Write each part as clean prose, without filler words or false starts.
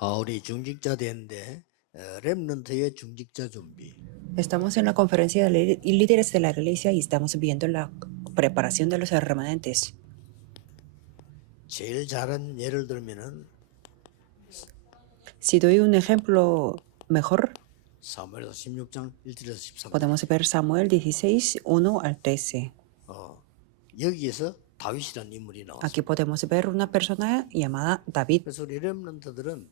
우리 중직자 대인데 렘넌트의 중직자 준비. Estamos en la conferencia de líderes de la iglesia y estamos viendo la preparación de los remanentes. 제일 잘한 예를 들면은 Si doy un ejemplo mejor, 사무엘서 16장 1절에서 13절. podemos ver Samuel 16, 1 al 13. 여기에서 다윗이라는 인물이 나왔어요. Aquí podemos ver una persona llamada David. 그래서 우리 렘넌트들은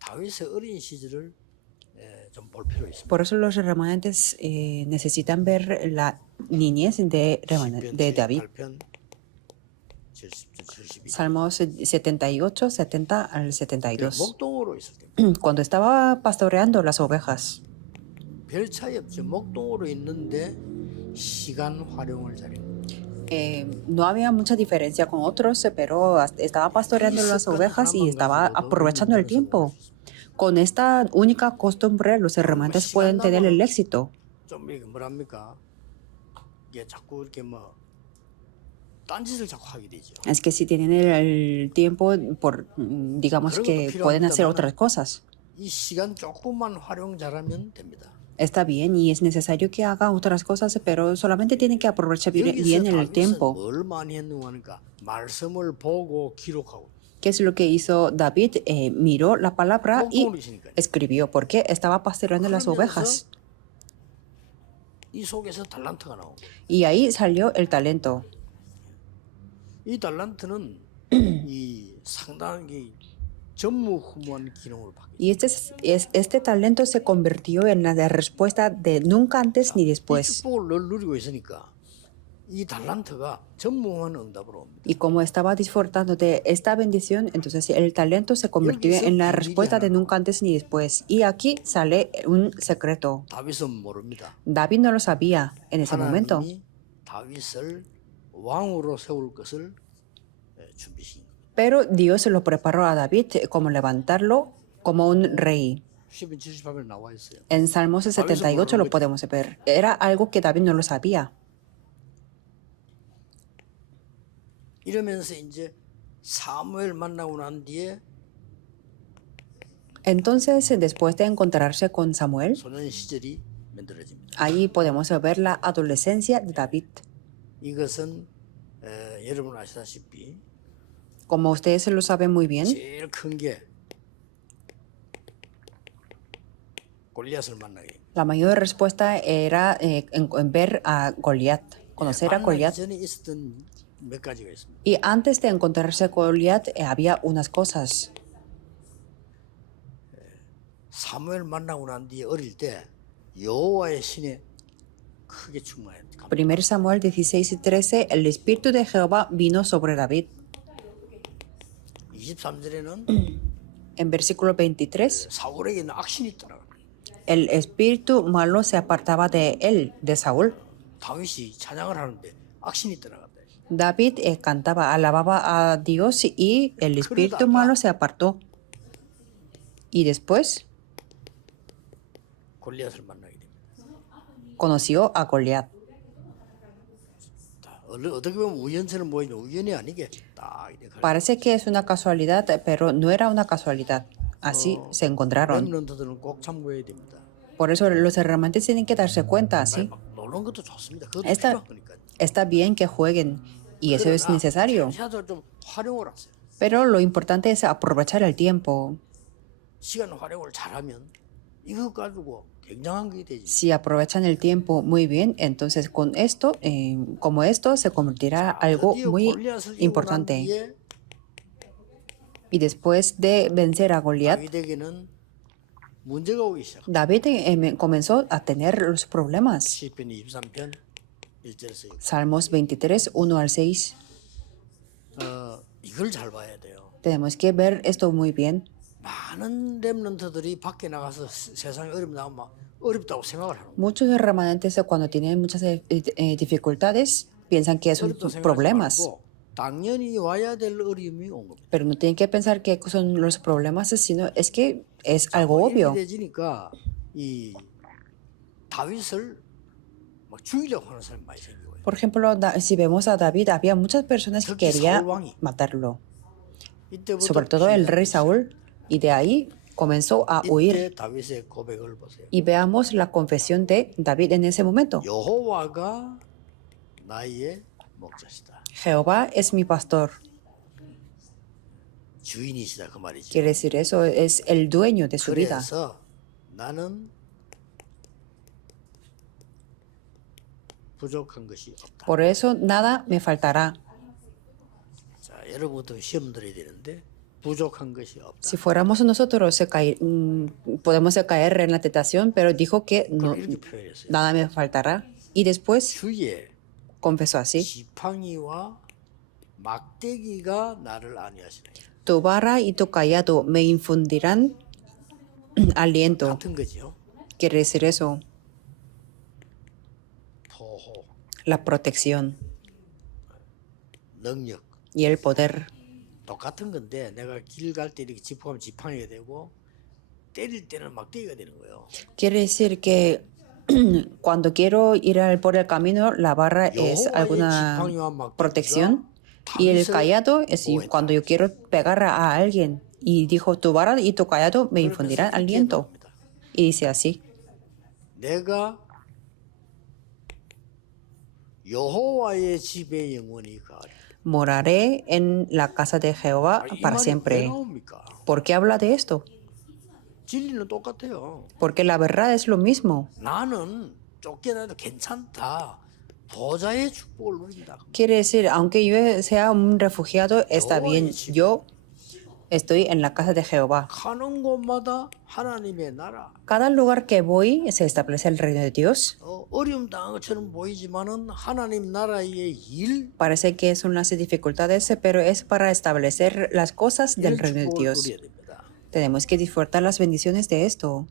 다윗의 어린 시절을 좀 볼 필요 있습니다. Por eso los remanentes necesitan ver la niñez de David. 8편 72. Salmos 78, 70 al 72. 목동으로 있을 때 Cuando estaba pastoreando las ovejas, 별 차이 없죠. 목동으로 있는데 시간 활용을 잘해요. no había mucha diferencia con otros, pero estaba pastoreando las ovejas y estaba aprovechando el tiempo. Con esta única costumbre, los remanentes pueden tener el éxito. 좀 이게 뭐랍니까? 이게 자꾸 이렇게 뭐 딴짓을 자꾸 하게 되죠. Es que si tienen el tiempo, digamos que pueden hacer otras cosas. 이 시간 조금만 활용 잘하면 됩니다. Está bien y es necesario que hagan otras cosas, pero solamente tienen que aprovechar bien el tiempo. 뭘 많이 했는가 하니까 말씀을 보고 기록하고. ¿Qué es lo que hizo David? Miró la palabra y escribió, porque estaba pastoreando las ovejas. 이 속에서 달란트가 나오고. Y ahí salió el talento. 이 달란트는 이 상당히 전무후무한 기능을 받게. Y este talento se convirtió en la respuesta de nunca antes ni 이 después. 축복을 늘 누리고 있으니까 이 달란트가 전무후무한 응답으로 옵니다. Y como estaba disfrutando de esta bendición, entonces el talento se convirtió en la respuesta de nunca antes ni después. Y aquí sale un secreto. 다윗은 모릅니다. David no lo sabía en ese momento. 하나님이 다윗을 왕으로 세울 것을 준비신 겁니다. Pero Dios lo preparó a David como levantarlo como un rey. 10편 78에 나와 있어요. En Salmos 78 lo podemos ver. Era algo que David no lo sabía. 이러면서 이제 사무엘 만나고 난 뒤에 Entonces, después de encontrarse con Samuel, 소년 시절이 만들어집니다. ahí podemos ver la adolescencia de David. 이것은 여러분 아시다시피 Como ustedes lo saben muy bien, 제일 큰 게 골리앗을 만나게. la mayor respuesta era en ver a Goliat, conocer a 만나기 Goliat. 전에 있었던 몇 가지가 있습니다. Y antes de encontrarse con Goliat, había unas cosas. 사무엘 만나고 난 뒤에 어릴 때 여호와의 신에 크게 충만했다. 1 Samuel 16 y 13, el Espíritu de Jehová vino sobre David. 23절에는 En versículo 23, 사울에게 있는 악신이 있더라. el espíritu malo se apartaba de él, de Saúl. 다윗이 찬양을 하는데 악신이 떠나갔다. David cantaba, alababa a Dios y el espíritu malo se apartó. Y después 골리앗을 만나게 됩니다. conoció a Goliat. 어떻게 보면 우연처럼 보이는 우연이 아니게 딱 이렇게 Parece que es una casualidad, pero no era una casualidad. Así se encontraron. 렘넌트들은 꼭 참고해야 됩니다. Por eso los remanentes tienen que darse cuenta, ¿sí? 막 노는 것도 좋습니다. 그것도 Está, 필요한 거니까요. está bien que jueguen y eso es necesario. 좀 활용을 하세요. Pero lo importante es aprovechar el tiempo. 시간 활용을 잘하면 이거 가지고 굉장한 게 되지. Si aprovechan el tiempo muy bien, entonces con esto, como esto, se convertirá algo muy importante. Y después de vencer a Goliat, 다윗에게는 문제가 오기 시작. David comenzó a tener los problemas. 시편 23편 1절에서 Salmos 23, 1 al 6. 이걸 잘 봐야 돼요. Tenemos que ver esto muy bien. 많은 렘넌트들이 밖에 나가서 세상에 어려움 나오면 막 어렵다고 생각을 하는 거예요. Muchos remanentes cuando tienen muchas dificultades piensan que son 어렵다고 생각하지 problemas, 말고 당연히 와야 될 어려움이 온 겁니다. pero no tienen que pensar que son los problemas, sino es que es algo obvio. 되지니까 이 다윗을 막 죽이려고 하는 사람이 많이 생기고요. Por ejemplo, si vemos a David, había muchas personas que 특히 querían 사울 왕이 matarlo, 이때부터 sobre todo el rey 피해가기 시작. Saúl, y de ahí comenzó a huir. 이때 다윗의 고백을 보세요. Y veamos la confesión de David en ese momento. 여호와가 나의 목자시다. Jehová es mi pastor. 주인이시다 그 말이죠. Quiere decir eso, es el dueño de su vida. 그래서 나는 부족한 것이 없다. Por eso nada me faltará. 자, 여러분도 시험 들어야 되는데 부족한 것이 없다. Si fuéramos nosotros, podemos caer en la tentación, pero dijo que 그걸 이렇게 표현했어요. nada me faltará. Y después 주의 confesó así: 지팡이와 막대기가 나를 안위하시네. tu vara y tu cayado me infundirán aliento. 같은 거죠. Quiere decir eso, 보호, la protección 능력 y el poder. 똑같은 건데 내가 길 갈 때 이렇게 짚어가면 지팡이가 되고 때릴 때는 막대기가 되는 거예요. Quiere decir que cuando quiero ir por el camino, la barra es 여호와의 alguna 지팡이와 막대기가 protección y el 다윗을 cayado es 보호했다. cuando yo quiero pegar a alguien. Y dijo, tu vara y tu cayado me infundirán 그렇게 aliento. 나옵니다. Y dice así: 내가 여호와의 집에 영원히 가리. moraré en la casa de Jehová 이 para 말이 왜 siempre. 나옵니까? ¿Por qué habla de esto? 진리는 똑같아요. Porque la verdad es lo mismo. 나는 쫓겨나도 괜찮다. 보좌의 축복을 누린다. Quiere decir, aunque yo sea un refugiado, está bien. Yo estoy en la casa de Jehová. 가는 곳마다 하나님의 나라. Cada lugar que voy se establece el reino de Dios. 어려움 당한 것처럼 보이지만은 하나님 나라의 일, Parece que son las dificultades, pero es para establecer las cosas del 일 reino de 축복을 Dios. 누려야 됩니다. Tenemos que disfrutar las bendiciones de esto.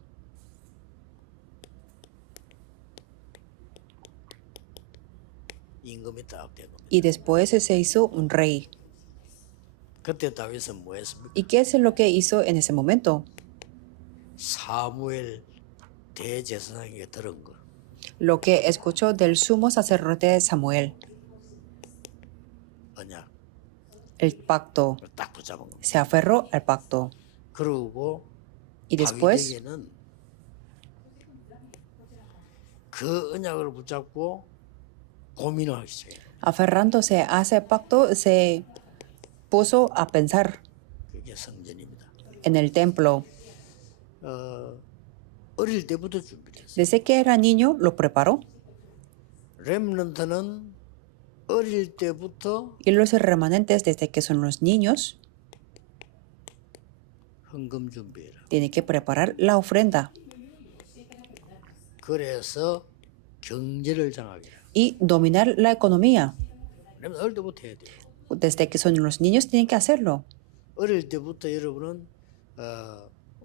임금이 딱 되고. Y después se hizo un rey. 그때 다윗은 뭐 했습니까? ¿Y qué es lo que hizo en ese momento? 사무엘 대제사장에게 들은 거. Lo que escuchó del sumo sacerdote Samuel, 언약. el pacto. 그걸 딱 붙잡은 겁니다. Se aferró al pacto. 그리고 Y después, 다윗에게는 그 언약을 붙잡고 고민을 하기 시작해요. aferrándose a ese pacto, se puso a pensar 그게 성전입니다. en el templo. 어릴 때부터 준비를 했어요. Desde que era niño, lo preparó. 렘넌트는 어릴 때부터 Y los remanentes, desde que son los niños, 헌금 준비해라. tienen que preparar la ofrenda 그래서 경제를 장악해라. y dominar la economía. 렘넌트 어릴 때부터 해야 돼요. Desde que son los niños, tienen que hacerlo. 어릴 때부터 여러분은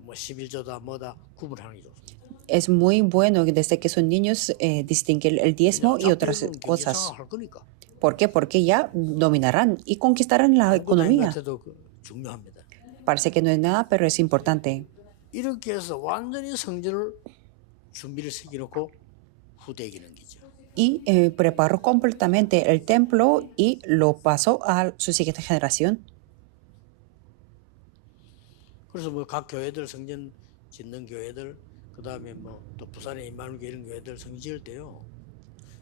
뭐 11조다 뭐다 구분하는 게 좋습니다. Es muy bueno desde que son niños distinguir el diezmo y otras 경제 cosas. 장악할 거니까. ¿Por qué? Porque ya dominarán y conquistarán la economía. 같아도 중요합니다. Parece que no es nada, pero es importante. 이렇게 해서 완전히 성전을 준비를 시켜놓고 후대에게 넘기죠. Y preparó completamente el templo y lo pasó a su siguiente generación. 그래서 뭐 각 교회들 성전 짓는 교회들 그 다음에 뭐 또 부산에 임마누엘 이런 교회들 성전 지을 때요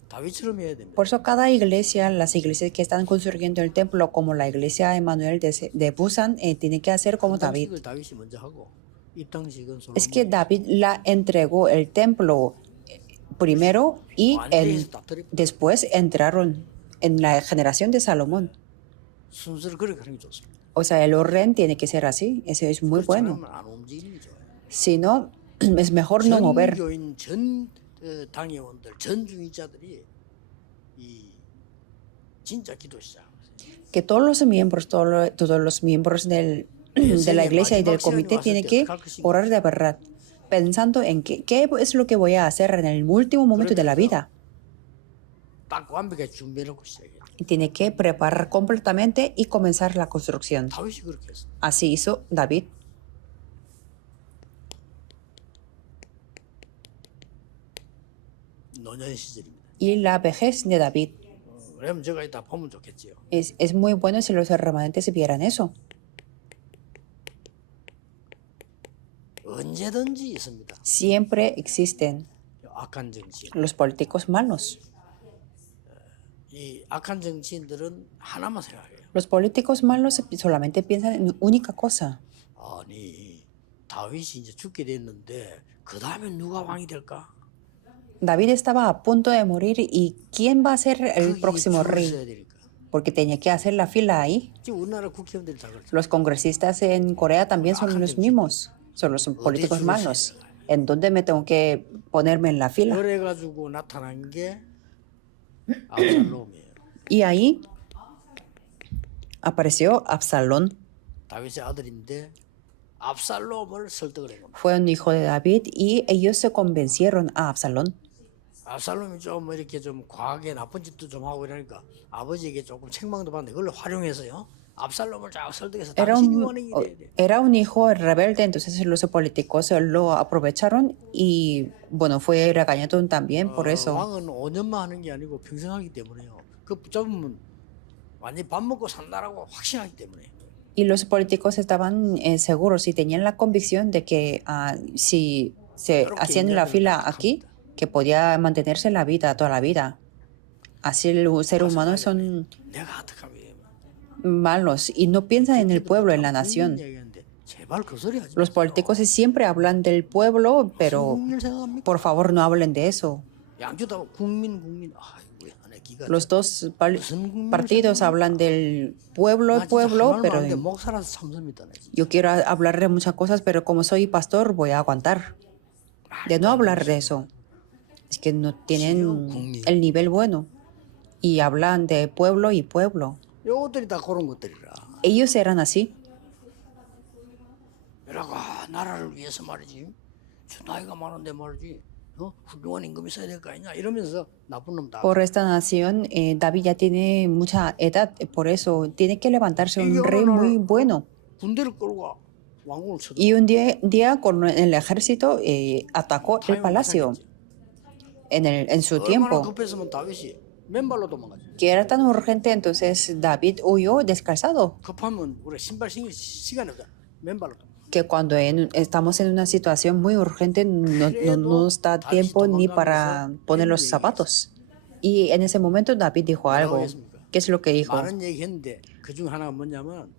다윗처럼 해야 됩니다. Por eso cada iglesia, las iglesias que están construyendo el templo, como la iglesia Emmanuel de Busan, tienen que hacer como David. 입당식을 다윗이 먼저 하고 입당식은 Es que 솔로몬. David la entregó el templo primero y después entraron en la generación de Salomón. 순서를 그렇게 하는 게 좋습니다. O sea, el orden tiene que ser así. Eso es muy 그렇지 bueno. 않으면 안 움직이는 게 좋아요. Si no, es mejor no 전 mover. 교인, 전 당회원들, 전 중위자들이 이 진짜 기도 시작하세요. Que todos los miembros, todos los miembros de la iglesia y del comité tienen que orar de verdad, pensando en qué es lo que voy a hacer en el último momento de la vida. 딱 완벽하게 준비해놓고 시작해요. Y tiene que preparar completamente y comenzar la construcción. 다윗이 그렇게 했어. Así hizo David. 노년 시절입니다. Y la vejez de David. 그러면 제가 이따 보면 좋겠지요. Es muy bueno si los remanentes vieran eso. 언제든지 있습니다. Siempre existen 악한 정치인. los políticos malos. 이 악한 정치인들은 하나만 생각해요. Los políticos malos solamente piensan en única cosa. 아니 다윗이 이제 죽게 됐는데 그 다음에 누가 왕이 될까? David estaba a punto de morir y ¿quién va a ser el 거기에 próximo 줄을 rey? 서야 되니까. Porque tenía que hacer la fila ahí. 지금 우리나라 국회의원들이 다 그렇죠. Los congresistas en Corea también son los mismos, son los políticos malos. ¿En dónde me tengo que ponerme en la fila? 그래가지고 나타난 게 압살롬이에요. Y ahí apareció Absalón. 다윗의 아들인데 압살롬을 설득을 한 겁니다. Fue un hijo de David y ellos se convencieron a Absalón. 압살롬이 좀 이렇게 좀 과하게 나쁜 짓도 좀 하고 이러니까 아버지에게 조금 책망도 받는데 그걸 활용해서요. 압살롬을 쫙 설득해서 Era 당신이 un, 원인이 돼야 돼. era un hijo rebelde, entonces los políticos lo aprovecharon y bueno, fue regañado también por eso. 왕은 5년만 하는 게 아니고 평생 하기 때문에요. 그 붙잡으면 완전히 밥 먹고 산다라고 확신하기 때문에. Y los políticos estaban seguros y tenían la convicción de que si se hacían la fila aquí, que podía mantenerse la vida toda la vida. Así los seres humanos son 내가 어떡하면 malos y no piensan en el pueblo, en la nación. 얘기하는데 제발 그 소리 하지 Los políticos siempre hablan del pueblo, pero 국민을 생각합니까? por favor no hablen de eso. 양쪽 다 국민 아이고 안에 기가 Los dos partidos hablan del pueblo, pero 목사라서 참습니다. yo quiero hablar de muchas cosas, pero como soy pastor voy a aguantar de no hablar de eso. Es que no tienen el nivel bueno y hablan de pueblo y pueblo. 요것들이 다 그런 것들이라. Ellos eran así. 이라고 나라를 위해서 말이지. 저 나이가 많은데 말이지. 훌륭한 임금이 있어야 될 거 아니냐 이러면서 나쁜 놈 다. Por esta nación, David ya tiene mucha edad, por eso tiene que levantarse un rey muy bueno. 군대를 끌고 왕궁을 쳐도. Y un día con el ejército atacó el palacio en su 얼마나 tiempo. 급했으면 다윗이 맨발로 도망가지. Que era tan urgente, entonces David huyó descalzado. 급하면 우리 신발 신길 시간이 없다. 맨발로 도망가. Que cuando estamos en una situación muy urgente no nos da tiempo ni para poner los zapatos. Y en ese momento David dijo algo. ¿Qué es lo que dijo? 많은 얘기했는데 그 중 하나가 뭐냐면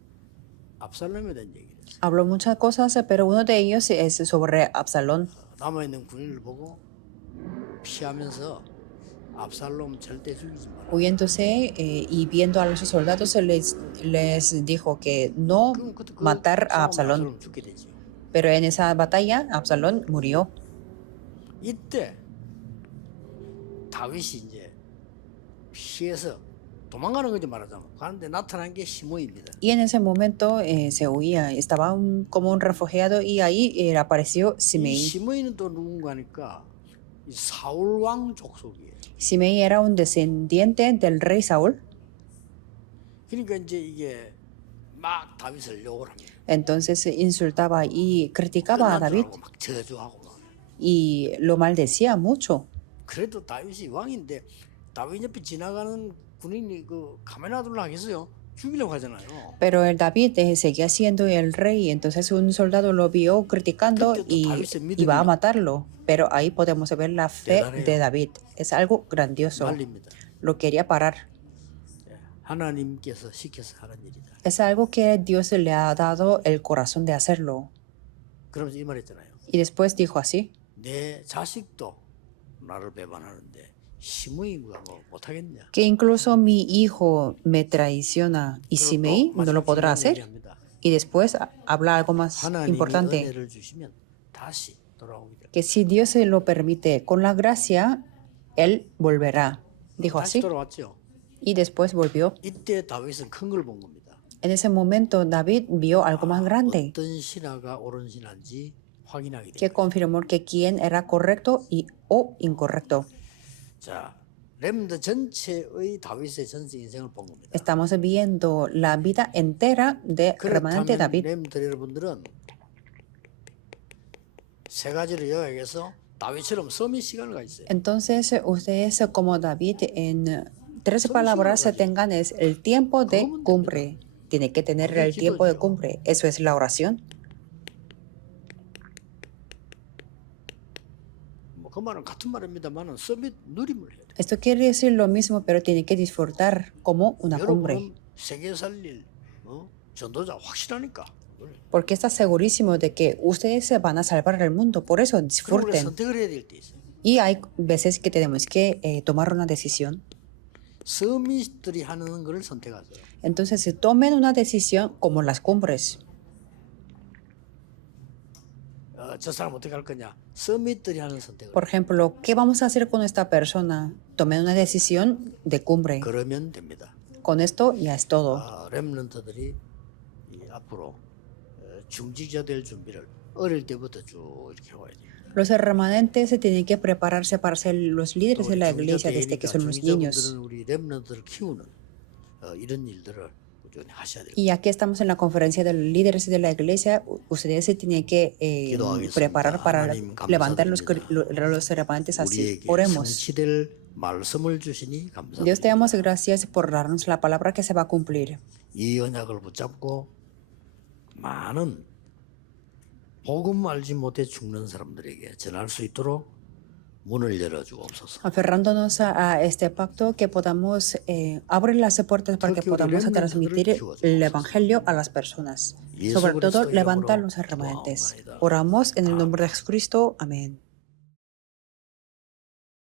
압살롬에 대한 얘기를 했어요. Habló muchas cosas, pero uno de ellos es sobre Absalón. 남아 있는 군인을 보고 피하면서 압살롬 절대 죽이지 마라. Huyéndose y viendo a los soldados les dijo que no matar a Absalón. 죽게 되죠. Pero en esa batalla Absalón murió. 이때 다윗이 이제 피해서 도망가는 거지 말하자면 가는데 나타난 게 시므이입니다. Y en ese momento se huía, estaba como un refugiado y ahí apareció 이 Simei. 시므이는 또 누군가니까 이 사울 왕 족속이에요. Simei era un descendiente del rey Saúl. 그러니까 이제 이게 막 다윗을 욕을 합니다. Entonces insultaba y criticaba a David 막 저주하고 막. y lo maldecía mucho. 그래도 다윗이 왕인데 다윗 옆에 지나가는 군인이 그 가만히 놔둘라 하겠어요? 죽이려고 하잖아요. Pero el David seguía siendo el rey, entonces un soldado lo vio criticando y iba a matarlo. Pero ahí podemos ver la fe de David. Es algo grandioso. 말립니다. Lo quería parar. 하나님께서 시켜서 하는 일이다. Es algo que Dios le ha dado el corazón de hacerlo. 그러면서 이 말했잖아요. Y después dijo así, 내 자식도 나를 배반하는데 시므이가 뭐 못하겠냐? que incluso mi hijo me traiciona y Simei no lo podrá hacer. Y después habla algo más 하나님이 importante, 은혜를 주시면 다시 돌아오게 될 que si Dios se lo permite con la gracia, él volverá. Dijo 다시 así 돌아왔죠. y después volvió. 이때 다윗은 큰 걸 본 겁니다. En ese momento David vio algo más grande 어떤 신하가 옳은 신한지 확인하게 que 됩니다. confirmó que quién era correcto o incorrecto. 자, 렘드 전체의 다윗의 전체 인생을 본 겁니다. Estamos viendo la vida entera de remanente 그렇다면 David. 렘드 여러분들은 세 가지를 요약해서 다윗처럼 서밋 시간을 가졌어요. Entonces ustedes como David tres palabras se tengan es el tiempo de cumbre. Tiene que tener el tiempo de cumbre. Eso es la oración. 뭐 그 말은 같은 말입니다만은 서밋 누림을 해야 돼. Esto quiere decir lo mismo, pero tiene que disfrutar como una cumbre. 여러분은 세계 살릴 전도자 확실하니까. Porque está segurísimo de que ustedes se van a salvar el mundo. Por eso 그럼 우리 disfruten. 선택을 해야 될 때 있어요. Y hay veces que tenemos que tomar una decisión. 서밋들이 하는 걸 선택하세요. Entonces, si tomen una decisión como las cumbres. 저 사람 어떻게 할 거냐? 서밋들이 하는 선택을. Por ejemplo, ¿qué vamos a hacer con esta persona? Tomen una decisión de cumbre. 그러면 됩니다. Con esto ya es todo. 렘넌트들이 앞으로 중지자 될 준비를 어릴 때부터 쭉 이렇게 해와야 돼요. Los remanentes se tienen que prepararse para ser los líderes de la iglesia desde que son los niños. 중지자분들은 우리 렘넌트를 키우는 이런 일들을 꾸준히 하셔야 돼요. Y aquí estamos en la conferencia de los líderes de la iglesia. Ustedes se tienen que preparar para levantar los remanentes así. 우리에게 Oremos. 성취될 말씀을 주시니 감사합니다. Dios, te damos gracias por darnos la palabra que se va a cumplir. 이 언약을 붙잡고 많은 복음 알지 못해 죽는 사람들에게 전할 수 있도록 문을 열어주옵소서. Aferrándonos a este pacto, que podamos abrir las puertas para que podamos transmitir el evangelio a las personas. Sobre todo, levantar los remanentes. Oramos en el nombre de Jesucristo. Amén.